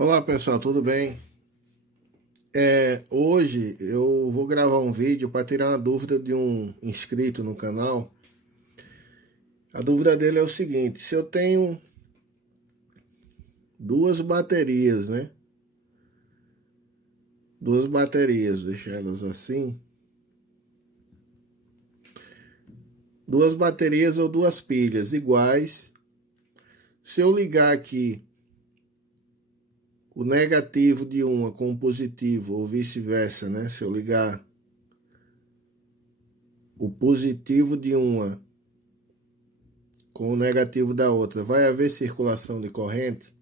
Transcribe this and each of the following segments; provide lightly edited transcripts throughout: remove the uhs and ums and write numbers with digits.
Olá pessoal, tudo bem? Hoje eu vou gravar um vídeo para tirar uma dúvida de um inscrito no canal. A dúvida dele é o seguinte: se eu tenho duas baterias, né? Duas baterias, deixar elas assim. Duas baterias ou duas pilhas iguais. Se eu ligar aqui o negativo de uma com o positivo ou vice-versa, né? Se eu ligar o positivo de uma com o negativo da outra, vai haver circulação de corrente?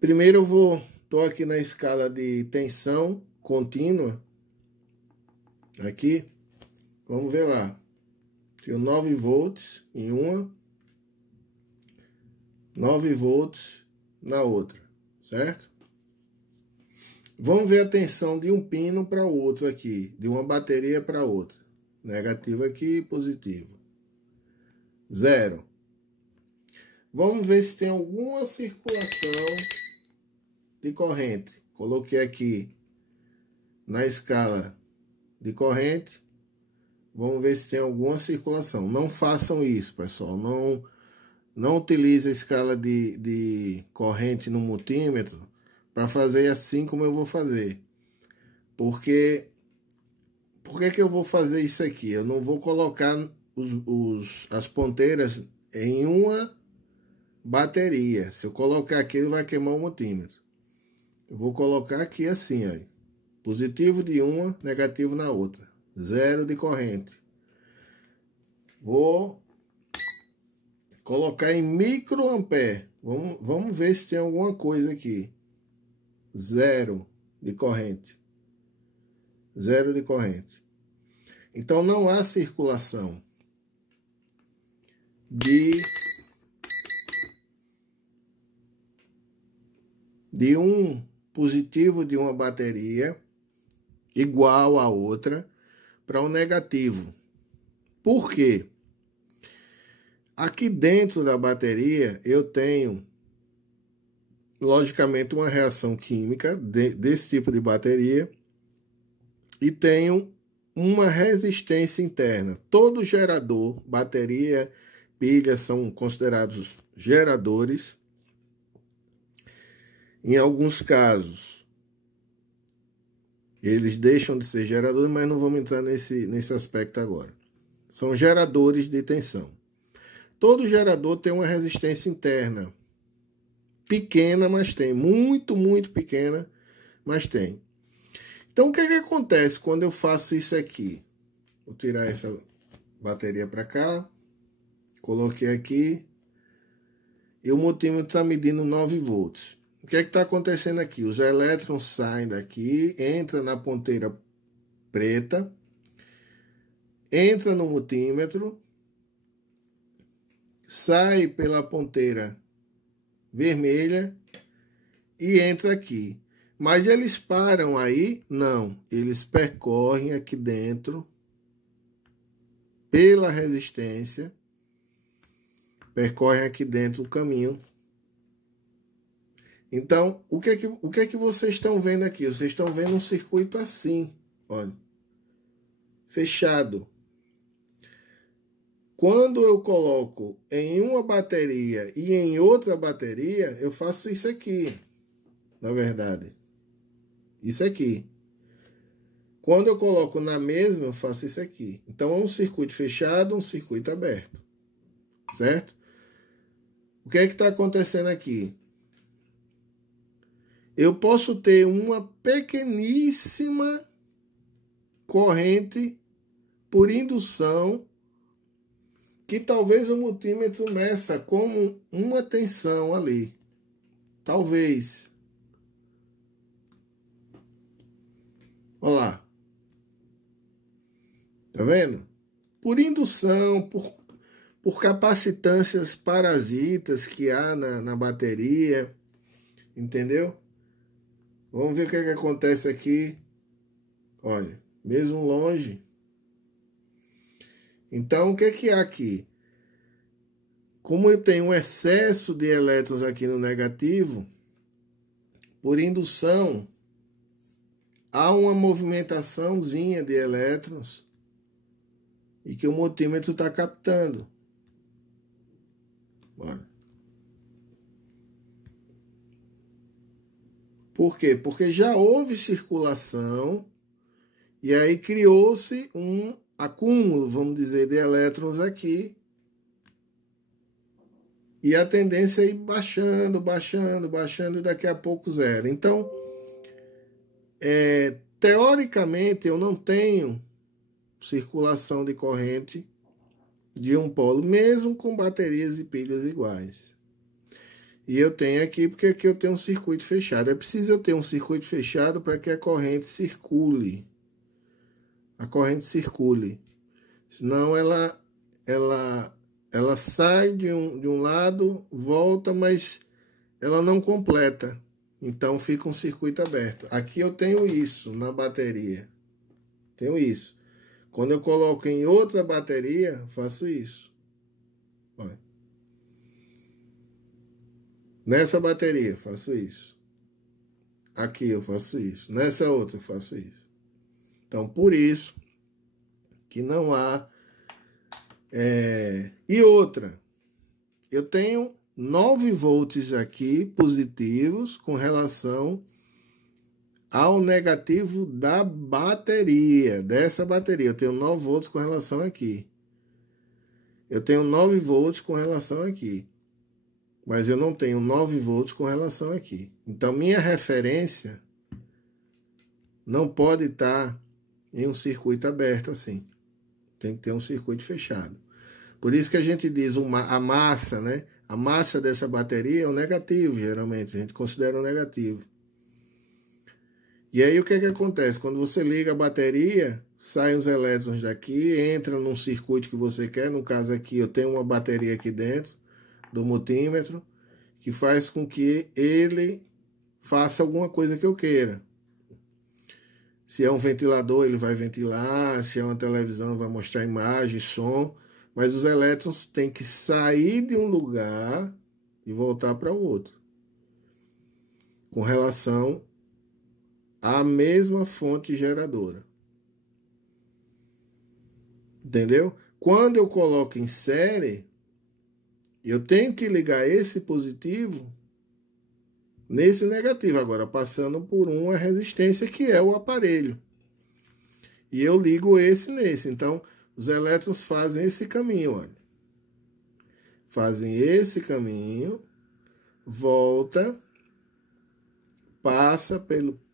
Primeiro tô aqui na escala de tensão contínua, aqui, vamos ver lá, tenho 9 volts em uma, 9 volts na outra, certo? Vamos ver a tensão de um pino para o outro aqui, de uma bateria para outra, negativo aqui, positivo, 0. Vamos ver se tem alguma circulação de corrente. Coloquei aqui na escala de corrente. Vamos ver se tem alguma circulação. Não façam isso, pessoal. Não utilize a escala de corrente no multímetro para fazer assim como eu vou fazer. Por que eu vou fazer isso aqui? Eu não vou colocar as ponteiras em uma bateria. Se eu colocar aqui, ele vai queimar o multímetro. Eu vou colocar aqui assim, ó. Positivo de uma, negativo na outra. 0 de corrente. Vou colocar em microampere. Vamos ver se tem alguma coisa aqui. 0 de corrente. 0 de corrente. Então não há circulação de um positivo de uma bateria igual a outra para um negativo. Por quê? Aqui dentro da bateria eu tenho, logicamente, uma reação química desse tipo de bateria e tenho uma resistência interna. Todo gerador, bateria, pilha são considerados geradores. Em alguns casos, eles deixam de ser geradores, mas não vamos entrar nesse aspecto agora. São geradores de tensão. Todo gerador tem uma resistência interna. Pequena, mas tem. Muito, muito pequena, mas tem. Então, o que acontece quando eu faço isso aqui? Vou tirar essa bateria para cá. Coloquei aqui. E o multímetro está medindo 9 volts. O que está acontecendo aqui? Os elétrons saem daqui, entra na ponteira preta, entra no multímetro, sai pela ponteira vermelha e entra aqui. Mas eles param aí? Não. Eles percorrem aqui dentro pela resistência, percorrem aqui dentro o caminho. Então, o que é que vocês estão vendo aqui? Vocês estão vendo um circuito assim, olha, fechado. Quando eu coloco em uma bateria e em outra bateria, eu faço isso aqui, na verdade. Isso aqui. Quando eu coloco na mesma, eu faço isso aqui. Então, é um circuito fechado, um circuito aberto. Certo? O que é que está acontecendo aqui? Eu posso ter uma pequeníssima corrente por indução que talvez o multímetro meça como uma tensão ali. Talvez. Olha lá. Tá vendo? Por indução, por capacitâncias parasitas que há na bateria. Entendeu? Vamos ver o que acontece aqui. Olha, mesmo longe. Então, o que há aqui? Como eu tenho um excesso de elétrons aqui no negativo, por indução, há uma movimentaçãozinha de elétrons e que o multímetro está captando. Bora. Por quê? Porque já houve circulação e aí criou-se um acúmulo, vamos dizer, de elétrons aqui. E a tendência é ir baixando, baixando, baixando e daqui a pouco zero. Então, teoricamente, eu não tenho circulação de corrente de um polo, mesmo com baterias e pilhas iguais. E eu tenho aqui, porque aqui eu tenho um circuito fechado. É preciso eu ter um circuito fechado para que a corrente circule. A corrente circule. Senão ela sai de um lado, volta, mas ela não completa. Então fica um circuito aberto. Aqui eu tenho isso na bateria. Tenho isso. Quando eu coloco em outra bateria, faço isso. Olha. Nessa bateria, faço isso. Aqui eu faço isso. Nessa outra, eu faço isso. Então, por isso que não há... E outra, eu tenho 9 volts aqui positivos com relação ao negativo da bateria, dessa bateria. Eu tenho 9 volts com relação aqui. Eu tenho 9 volts com relação aqui. Mas eu não tenho 9 volts com relação aqui. Então, minha referência não pode estar em um circuito aberto assim. Tem que ter um circuito fechado. Por isso que a gente diz a massa, né? A massa dessa bateria é o negativo, geralmente. A gente considera o negativo. E aí, o que acontece? Quando você liga a bateria, saem os elétrons daqui, entra num circuito que você quer. No caso aqui, eu tenho uma bateria aqui dentro do multímetro, que faz com que ele faça alguma coisa que eu queira. Se é um ventilador, ele vai ventilar, se é uma televisão, vai mostrar imagem, som, mas os elétrons têm que sair de um lugar e voltar para o outro, com relação à mesma fonte geradora. Entendeu? Quando eu coloco em série, eu tenho que ligar esse positivo nesse negativo, agora passando por uma resistência que é o aparelho. E eu ligo esse nesse. Então, os elétrons fazem esse caminho, olha. Fazem esse caminho, volta, passa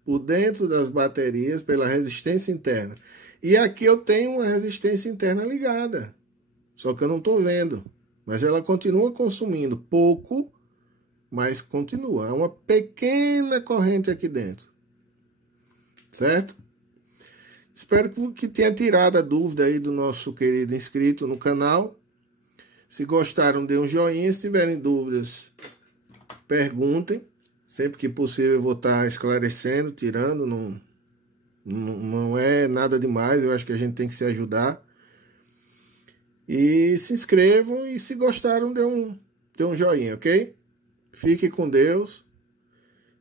por dentro das baterias, pela resistência interna. E aqui eu tenho uma resistência interna ligada, só que eu não estou vendo. Mas ela continua consumindo pouco, mas continua. Há uma pequena corrente aqui dentro. Certo? Espero que tenha tirado a dúvida aí do nosso querido inscrito no canal. Se gostaram, dê um joinha. Se tiverem dúvidas, perguntem. Sempre que possível eu vou estar esclarecendo, tirando. Não é nada demais. Eu acho que a gente tem que se ajudar. E se inscrevam e se gostaram, dê um joinha, ok? Fique com Deus.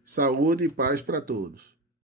Saúde e paz para todos.